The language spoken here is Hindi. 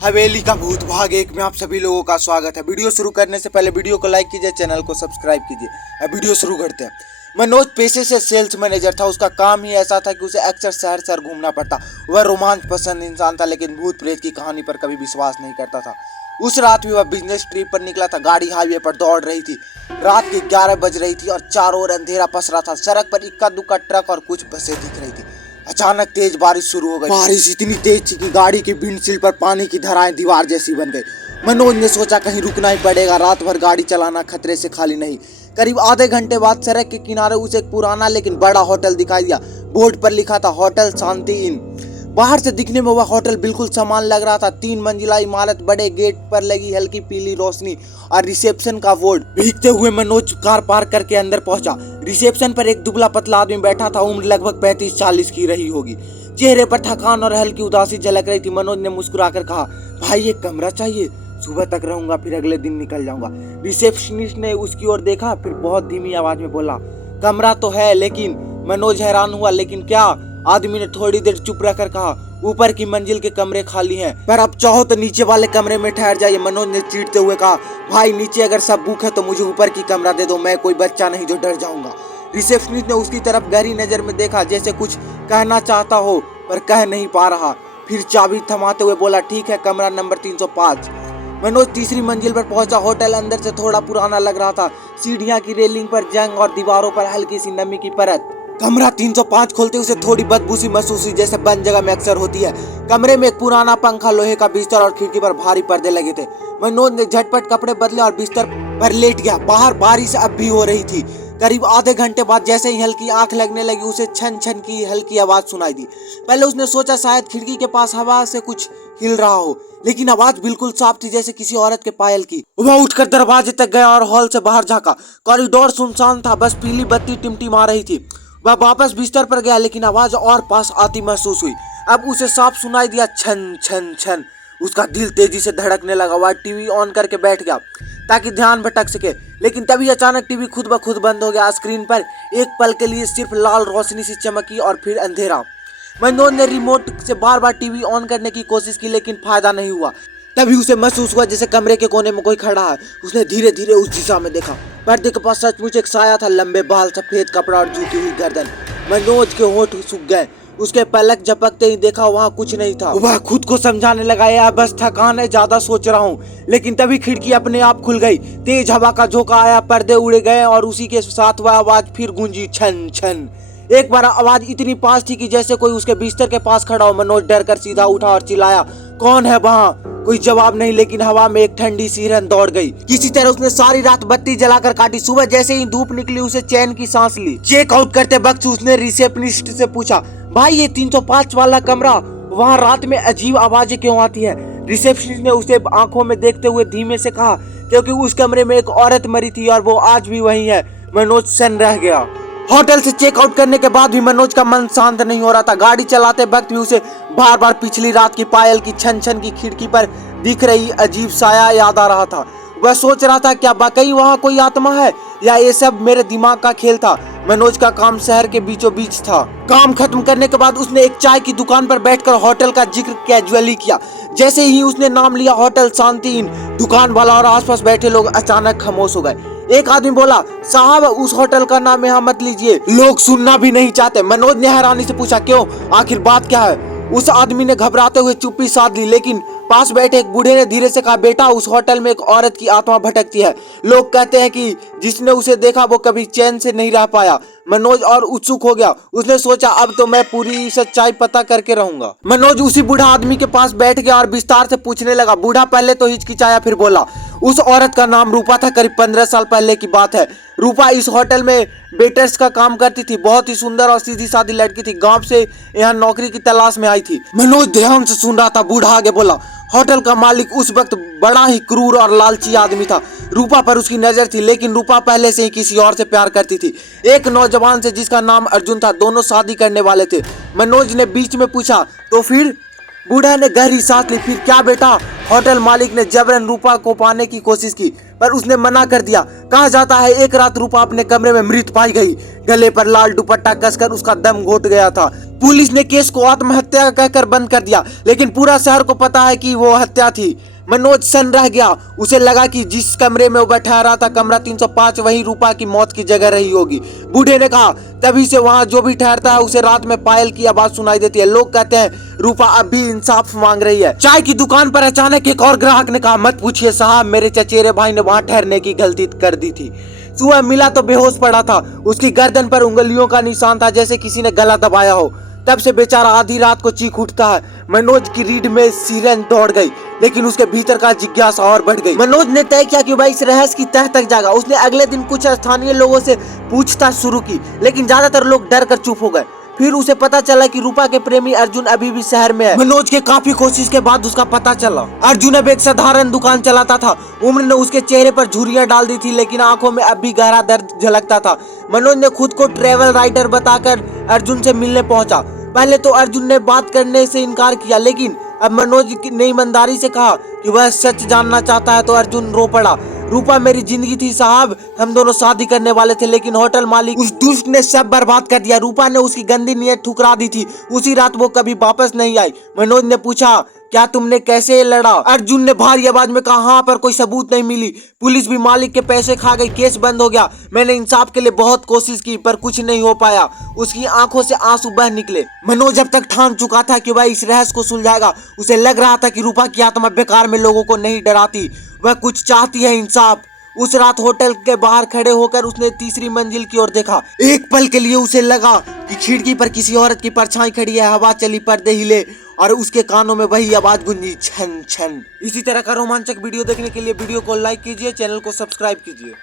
हवेली का भूत भाग 1 में आप सभी लोगों का स्वागत है। वीडियो शुरू करने से पहले वीडियो को लाइक कीजिए, चैनल को सब्सक्राइब कीजिए। अब वीडियो शुरू करते हैं। मनोज पेशे से सेल्स मैनेजर था। उसका काम ही ऐसा था कि उसे अक्सर शहर शहर घूमना पड़ता। वह रोमांच पसंद इंसान था, लेकिन भूत प्रेत की कहानी पर कभी विश्वास नहीं करता था। उस रात भी वह बिजनेस ट्रिप पर निकला था। गाड़ी हाईवे पर दौड़ रही थी। रात के 11 बज रही थी और चारों ओर अंधेरा पसरा था। सड़क पर इक्का दुक्का ट्रक और कुछ बसें दिख रही थी। अचानक तेज बारिश शुरू हो गई। बारिश इतनी तेज थी कि गाड़ी की विंडशील्ड पर पानी की धाराएं दीवार जैसी बन गई। मनोज ने सोचा कहीं रुकना ही पड़ेगा। रात भर गाड़ी चलाना खतरे से खाली नहीं। करीब आधे घंटे बाद सड़क के किनारे उसे एक पुराना लेकिन बड़ा होटल दिखाई दिया। बोर्ड पर लिखा था होटल शांति इन। बाहर से दिखने में वह होटल बिल्कुल सामान लग रहा था। 3 मंजिला इमारत, बड़े गेट पर लगी हल्की पीली रोशनी और रिसेप्शन का बोर्ड। भीगते हुए मनोज कार पार्क करके अंदर पहुंचा। रिसेप्शन पर एक दुबला पतला आदमी बैठा था। उम्र लगभग 35-40 की रही होगी। चेहरे पर थकान और हल्की उदासी झलक रही थी। मनोज ने मुस्कुराकर कहा, भाई एक कमरा चाहिए, सुबह तक रहूंगा, फिर अगले दिन निकल जाऊंगा। रिसेप्शनिस्ट ने उसकी ओर देखा, फिर बहुत धीमी आवाज में बोला, कमरा तो है लेकिन। मनोज हैरान हुआ, लेकिन क्या? आदमी ने थोड़ी देर चुप रहकर कहा, ऊपर की मंजिल के कमरे खाली हैं, पर अब चाहो तो नीचे वाले कमरे में ठहर जाइए। मनोज ने चीढ़ते हुए कहा, भाई नीचे अगर सब बुक है तो मुझे ऊपर की कमरा दे दो, मैं कोई बच्चा नहीं जो डर जाऊंगा। रिसेप्शनिस्ट ने उसकी तरफ गहरी नजर में देखा, जैसे कुछ कहना चाहता हो पर कह नहीं पा रहा। फिर चाबी थमाते हुए बोला, ठीक है, कमरा नंबर 305। मनोज तीसरी मंजिल पर पहुंचा। होटल अंदर से थोड़ा पुराना लग रहा था। सीढ़ियां की रेलिंग पर जंग और दीवारों पर हल्की सी नमी की परत। कमरा 305 खोलते उसे थोड़ी बदबू सी महसूस हुई, जैसे बंद जगह में अक्सर होती है। कमरे में एक पुराना पंखा, लोहे का बिस्तर और खिड़की पर भारी पर्दे लगे थे। मनोज ने झटपट कपड़े बदले और बिस्तर पर लेट गया। बाहर बारिश अब भी हो रही थी। करीब आधे घंटे बाद जैसे ही हल्की आंख लगने लगी, उसे छन छन की हल्की आवाज सुनाई दी। पहले उसने सोचा शायद खिड़की के पास हवा से कुछ हिल रहा हो, लेकिन आवाज बिल्कुल साफ थी, जैसे किसी औरत के पायल की। वह उठकर दरवाजे तक गया और हॉल से बाहर झांका। कॉरिडोर सुनसान था, बस पीली बत्ती टिमटिमा रही थी। वह वापस बिस्तर पर गया, लेकिन आवाज और पास आती महसूस हुई। अब उसे साफ सुनाई दिया, छन छन छन। उसका दिल तेजी से धड़कने लगा। वह टीवी ऑन करके बैठ गया ताकि ध्यान भटक सके, लेकिन तभी अचानक टीवी खुद ब खुद बंद हो गया। स्क्रीन पर एक पल के लिए सिर्फ लाल रोशनी सी चमकी और फिर अंधेरा। मनोज ने रिमोट से बार बार टीवी ऑन करने की कोशिश की, लेकिन फायदा नहीं हुआ। तभी उसे महसूस हुआ जैसे कमरे के कोने में कोई खड़ा है। उसने धीरे धीरे उस दिशा में देखा। पर्दे के पास सचमुच एक साया था, लंबे बाल, सफेद कपड़ा और झुकी हुई गर्दन। मनोज के होंठ सूख गए। उसके पलक झपकते ही देखा वहाँ कुछ नहीं था। वह खुद को समझाने लगा, यार बस थकान है, ज्यादा सोच रहा हूँ। लेकिन तभी खिड़की अपने आप खुल गई। तेज हवा का झोंका आया, पर्दे उड़े गए और उसी के साथ वह आवाज फिर गूंजी, छन छन। एक बार आवाज इतनी पास थी कि जैसे कोई उसके बिस्तर के पास खड़ा हो। मनोज डर कर सीधा उठा और चिल्लाया, कौन है वहाँ? कोई जवाब नहीं, लेकिन हवा में एक ठंडी सिरहन दौड़ गई। किसी तरह उसने सारी रात बत्ती जलाकर काटी। सुबह जैसे ही धूप निकली, उसे चैन की सांस ली। चेक आउट करते वक्त उसने रिसेप्शनिस्ट से पूछा, भाई ये 305 वाला कमरा, वहाँ रात में अजीब आवाजें क्यों आती है? रिसेप्शनिस्ट ने उसे आंखों में देखते हुए धीमे से कहा, क्योंकि उस कमरे में एक औरत मरी थी और वो आज भी वहीं है। मनोज सन्न रह गया। होटल से चेकआउट करने के बाद भी मनोज का मन शांत नहीं हो रहा था। गाड़ी चलाते वक्त भी उसे बार बार पिछली रात की पायल की छन छन की खिड़की पर दिख रही अजीब साया याद आ रहा था। वह सोच रहा था, क्या वाकई वहाँ कोई आत्मा है या ये सब मेरे दिमाग का खेल था? मनोज का काम शहर के बीचों बीच था। काम खत्म करने के बाद उसने एक चाय की दुकान पर बैठकर होटल का जिक्र कैजुअली किया। जैसे ही उसने नाम लिया होटल शांति इन, दुकान वाला और आसपास बैठे लोग अचानक खामोश हो गए। एक आदमी बोला, साहब उस होटल का नाम यहाँ मत लीजिए, लोग सुनना भी नहीं चाहते। मनोज ने हैरानी से पूछा, क्यों, आखिर बात क्या है? उस आदमी ने घबराते हुए चुप्पी साध ली, लेकिन पास बैठे एक बूढ़े ने धीरे से कहा, बेटा उस होटल में एक औरत की आत्मा भटकती है। लोग कहते हैं कि जिसने उसे देखा वो कभी चैन से नहीं रह पाया। मनोज और उत्सुक हो गया। उसने सोचा, अब तो मैं पूरी सच्चाई पता करके रहूंगा। मनोज उसी बूढ़ा आदमी के पास बैठ गया और विस्तार से पूछने लगा। बूढ़ा पहले तो हिचकिचाया, फिर बोला, उस औरत का नाम रूपा था। करीब 15 साल पहले की बात है। रूपा इस होटल में वेटर्स का काम करती थी। बहुत ही सुंदर और सीधी सादी लड़की थी। गांव से यहाँ नौकरी की तलाश में आई थी। मनोज ध्यान से सुन रहा था। बूढ़ा आगे बोला, होटल का मालिक उस वक्त बड़ा ही क्रूर और लालची आदमी था। रूपा पर उसकी नजर थी, लेकिन रूपा पहले से ही किसी और से प्यार करती थी, एक नौजवान से जिसका नाम अर्जुन था। दोनों शादी करने वाले थे। मनोज ने बीच में पूछा, तो फिर? बूढ़ा ने गहरी सांस ली। फिर क्या बेटा? होटल मालिक ने जबरन रूपा को पाने की कोशिश की, पर उसने मना कर दिया। कहा जाता है एक रात रूपा अपने कमरे में मृत पाई गई। गले पर लाल दुपट्टा कसकर उसका दम घोट गया था। पुलिस ने केस को आत्महत्या कहकर बंद कर दिया, लेकिन पूरा शहर को पता है कि वो हत्या थी। मनोज सन्न रह गया। उसे लगा कि जिस कमरे में वो बैठा रहा था, कमरा 305, वही रूपा की मौत की जगह रही होगी। बूढ़े ने कहा तभी से वहां जो भी ठहरता है उसे रात में पायल की आवाज सुनाई देती है। लोग कहते हैं रूपा अब भी इंसाफ मांग रही है। चाय की दुकान पर अचानक एक और ग्राहक ने कहा, मत पूछिए साहब, मेरे चचेरे भाई ने वहां ठहरने की गलती कर दी थी। सुबह मिला तो बेहोश पड़ा था। उसकी गर्दन पर उंगलियों का निशान था, जैसे किसी ने गला दबाया हो। तब से बेचारा आधी रात को चीख उठता है। मनोज की रीढ़ में सिरन दौड़ गई, लेकिन उसके भीतर का जिज्ञासा और बढ़ गई। मनोज ने तय किया कि वह इस रहस्य की तह तक जाएगा। उसने अगले दिन कुछ स्थानीय लोगों से पूछताछ शुरू की, लेकिन ज्यादातर लोग डर कर चुप हो गए। फिर उसे पता चला कि रूपा के प्रेमी अर्जुन अभी भी शहर में है। मनोज के काफी कोशिश के बाद उसका पता चला। अर्जुन अब एक साधारण दुकान चलाता था। उम्र ने उसके चेहरे पर झुर्रियां डाल दी थी, लेकिन आंखों में अब भी गहरा दर्द झलकता था। मनोज ने खुद को ट्रेवल राइटर बताकर अर्जुन से मिलने पहुंचा। पहले तो अर्जुन ने बात करने से इनकार किया, लेकिन अब मनोज ने ईमानदारी से कहा कि वह सच जानना चाहता है तो अर्जुन रो पड़ा। रूपा मेरी जिंदगी थी साहब, हम दोनों शादी करने वाले थे, लेकिन होटल मालिक उस दुष्ट ने सब बर्बाद कर दिया। रूपा ने उसकी गंदी नीयत ठुकरा दी थी। उसी रात वो कभी वापस नहीं आई। मनोज ने पूछा, क्या तुमने कैसे लड़ा? अर्जुन ने भारी आवाज में कहा, हाँ, पर कोई सबूत नहीं मिली। पुलिस भी मालिक के पैसे खा गई, केस बंद हो गया। मैंने इंसाफ के लिए बहुत कोशिश की, पर कुछ नहीं हो पाया। उसकी आंखों से आंसू बह निकले। मनोज अब तक ठान चुका था कि वह इस रहस्य को सुलझाएगा। उसे लग रहा था कि रूपा की आत्मा बेकार में लोगों को नहीं डराती, वह कुछ चाहती है, इंसाफ। उस रात होटल के बाहर खड़े होकर उसने तीसरी मंजिल की ओर देखा। एक पल के लिए उसे लगा कि खिड़की पर किसी औरत की परछाई खड़ी है। हवा चली, पर्दे हिले और उसके कानों में वही आवाज गूंजी, छन छन। इसी तरह का रोमांचक वीडियो देखने के लिए वीडियो को लाइक कीजिए, चैनल को सब्सक्राइब कीजिए।